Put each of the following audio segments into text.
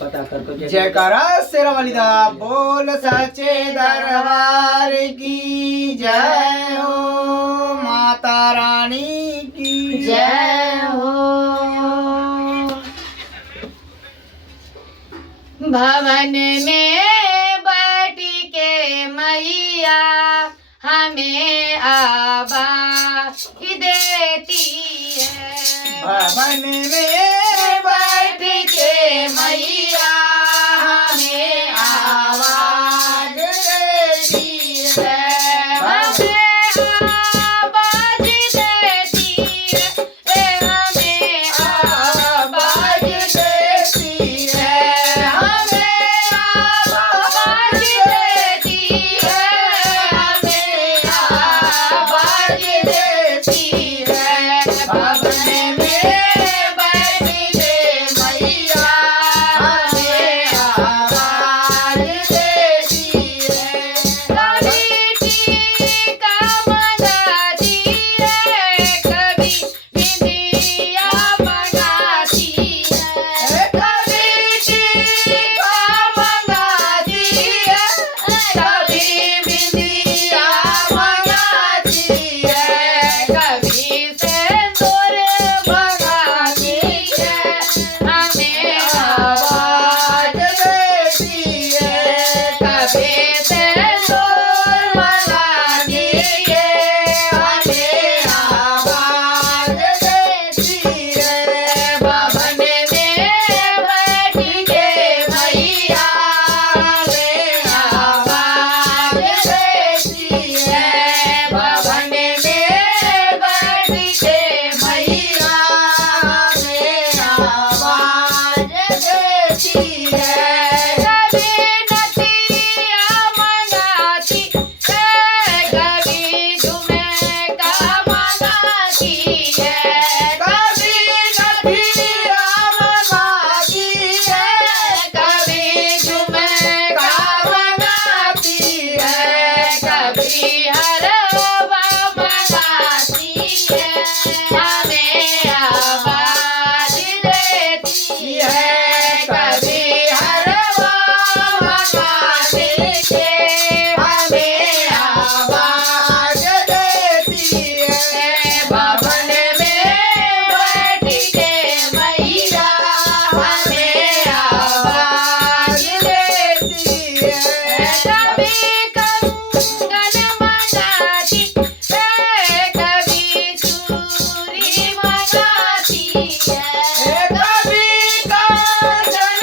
पता करको जयकारा शेरा वाली दा बोल सच्चे दरबार की जय हो, माता रानी की जय हो। भवन में बैठ के मैया हमें आवाज देती है। भवन में बैठ के मैया हमें आवाज देती है। हमें आवाज देती है, हमें आवाज देती है, हमें आवाज देती है, हमें आवाज देती है। भवन में बैठ के मैया हमें आवाज देती है। कभी टीका मंगाती है, कभी बिंदिया मंगाती है। कभी टीका मंगाती है, कभी बिंदिया मंगाती है, कभी सिंदूर मंगाती है, हमें आवाज देती है। कभी सिंदूर मंगाती है, हमें आवाज देती है। भवन में बैठ के मैया हमें आवाज देती है। भवन में बैठ के मैया हमें आवाज देती है। कभी नथिया मंगाती है, कभी झुमका मंगाती है। कभी नथिया मंगाती है, कभी झुमका मंगाती है, कभी हलवा मंगाती है, हमें आवाज देती है। कभी हलवा मंगाती है, हमें आवाज देती है। भवन में बैठ के मैया हमें आवाज देती है। कभी कंगन मंगाती है, कभी चूड़ी मंगाती है। कभी कंगन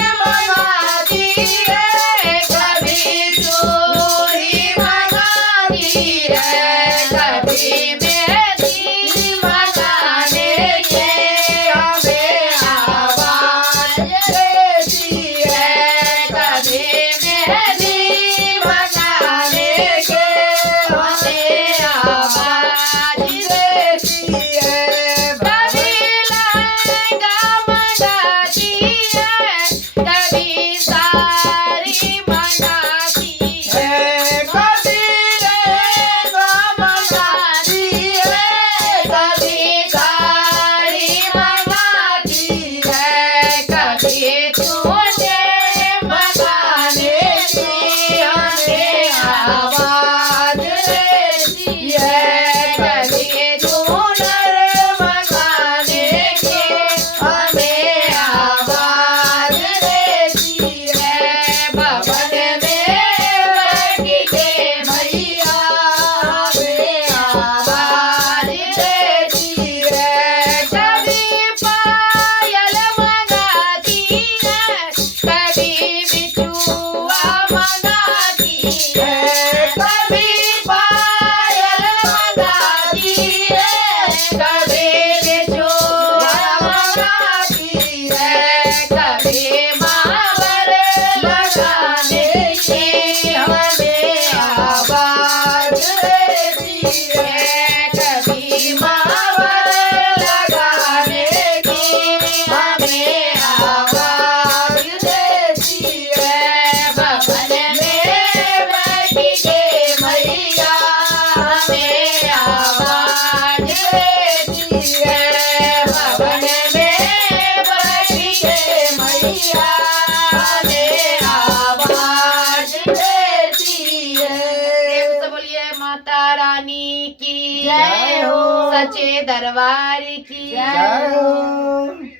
हमें आवाज देती है। प्रेम से बोलिए माता रानी की जय हो। सच्चे दरबार की जय हो।